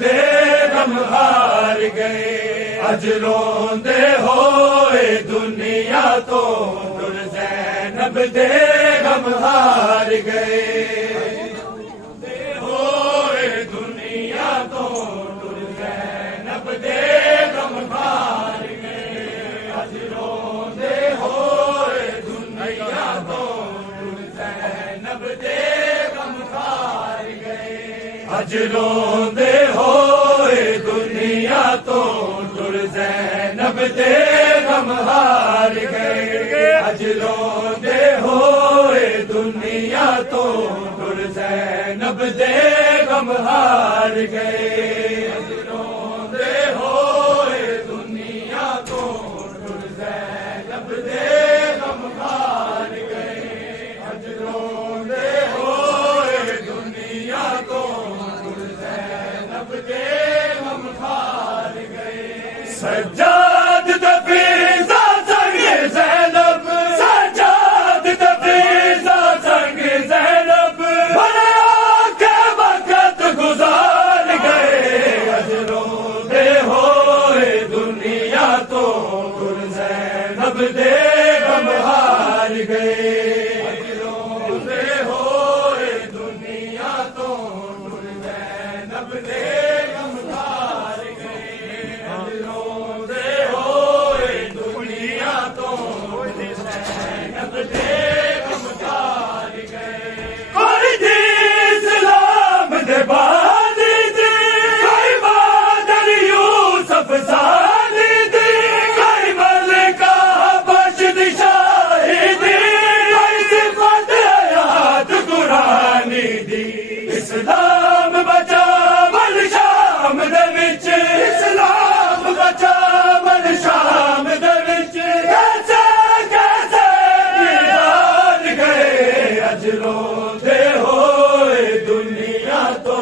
دے غم ہار گئے اج روندے ہوئے دنیا تو ٹر زینب دے غم ہار گئے ہوئے دنیا تو ٹر زینب دے غم ہار گئے اج روندے ہوئے دنیا تو ٹر زینب دے غم ہار گئے اج روندے ہوئے دنیا تو ٹر زینب دے غم ہار گئے اج روندے ہوئے دنیا تو ٹر زینب دے غم ہار گئے اج روندے ہوئے دنیا تو ٹر زینب دے غم ہار گئے اج روندے ہوئے دنیا تو سجاد تفریزہ سنگ زینب سجاد تفریزہ سنگ زینب بھریا کے وقت گزار گئے اج روندے ہوئے دنیا تو ٹر زینب دے غم ہار گئے اج روندے ہوئے دنیا تو ٹر زینب دے غم ہار گئے اج روندے ہوئے دنیا تو ٹر زینب دے غم ہار گئے کوئی دی اسلام دے بانی دی کوئی بادر یوسف ثانی دی کوئی ملکہ بشد شاہی دی کوئی صفت حیات قرآنی دی اسلام بچا من شام دے وچ اسلام بچا من شام دے وچ کیسے کیسے دیدار گئے اج روندے ہوئے دنیا تو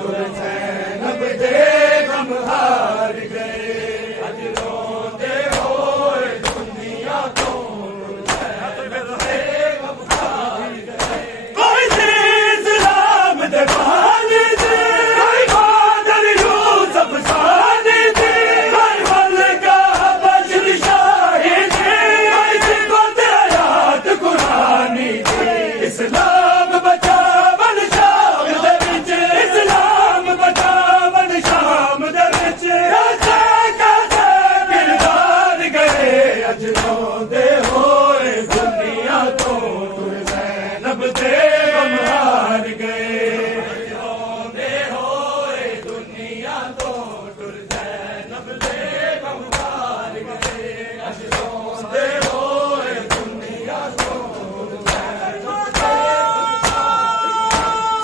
ٹر زینب دے غم ہار گئے اج روندے ہوئے دنیا تو ٹر زینب دے غم ہار گئے کوئی دی اسلام دے بانی دی کوئی بادر یوسف ثانی دی کوئی ملکہ بشر شاہی دی کوئی صفت حیات قرآنی دی اسلام بچا من شام دے وچ اسلام بچا من شام دے وچ کیسے کیسے کردار گئے اج روندے ہوئے دنیا تو ٹر زینب دے غم ہار گئے اج روندے ہوئے دنیا تو ٹر زینب دے غم ہار گئے اج روندے ہوئے دنیا تو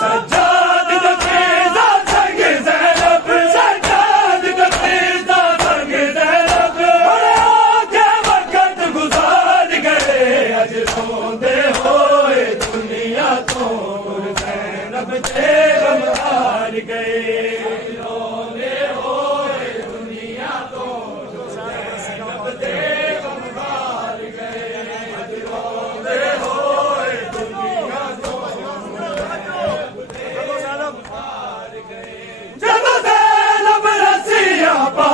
سجاد تفریزہ سنگ زینب سجاد تفریزہ سنگ زینب بھریا کے وقت گزار گئے اج روندے ہوئے دنیا تو ٹر زینب دے غم ہار گئے اج روندے ہوئے دنیا تو ٹر زینب دے غم ہار گئے اج روندے ہوئے دنیا تو جب زینب رسیاں پا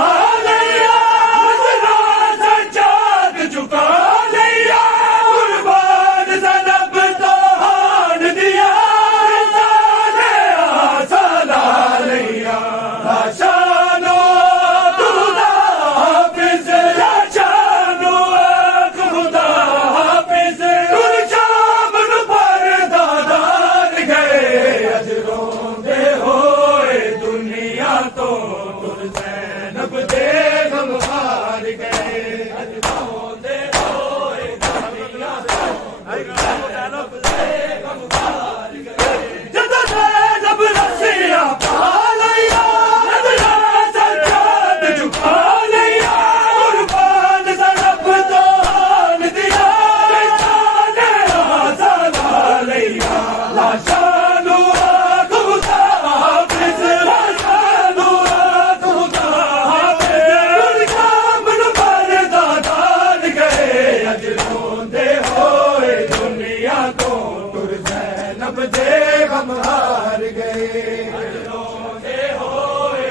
لیا مجرا سجاد جھکا لیا قربان زینب تو ہان دیا رسالے آسا لا لیا لاشانو خدا حافظ لاشانو خدا حافظ گل شام نو پردادار گئے اج روندے ہوئے دنیا تو ٹر زینب دے غم ہار گئے اج روندے ہوئے دنیا تو ٹر زینب دے غم ہار گئے جدو زینب رسیاں پا لیا نظرا سجاد جھکا لیا قربان زینب تو ہان دیا رسالے آسا لا لیا لاشانو خدا حافظ لاشانو خدا حافظ گل شام نو پردادار گئے اج روندے ہوئے دنیا تو ٹر زینب دے غم ہار گئے اج روندے ہوئے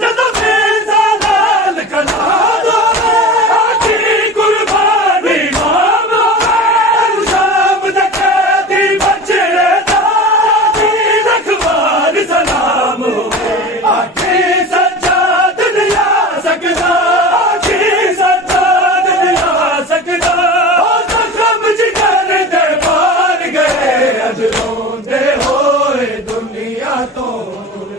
ਜਦੋਂ ਫੇਜ਼ਾ ਲਾਲ ਕਲਾ ਦੋਵੇ ਆਖੀ ਕੁਰਬਾਨੀ ਮਾਮ ਹੋਵੇ ਸ਼ਾਮ ਦੇ ਕੈਦੀ ਬਚੜੇ ਦਾ ਦੀ ਰਖਵਾਰ ਸਲਾਮ ਹੋਵੇ ਆਖੀ ਸੱਚਾ ਦੁਨੀਆ ਸਕਦਾ ਆਖੀ ਸੱਚਾ ਦੁਨੀਆ ਸਕਦਾ ਉਹ ਜ਼ਖਮ ਜਿਗਰ ਦੇ ਮਾਰ ਗਏ ਅਜ ਰੋਂਦੇ ਹੋਏ ਦੁਨੀਆ ਤੋਂ ਗੁਰ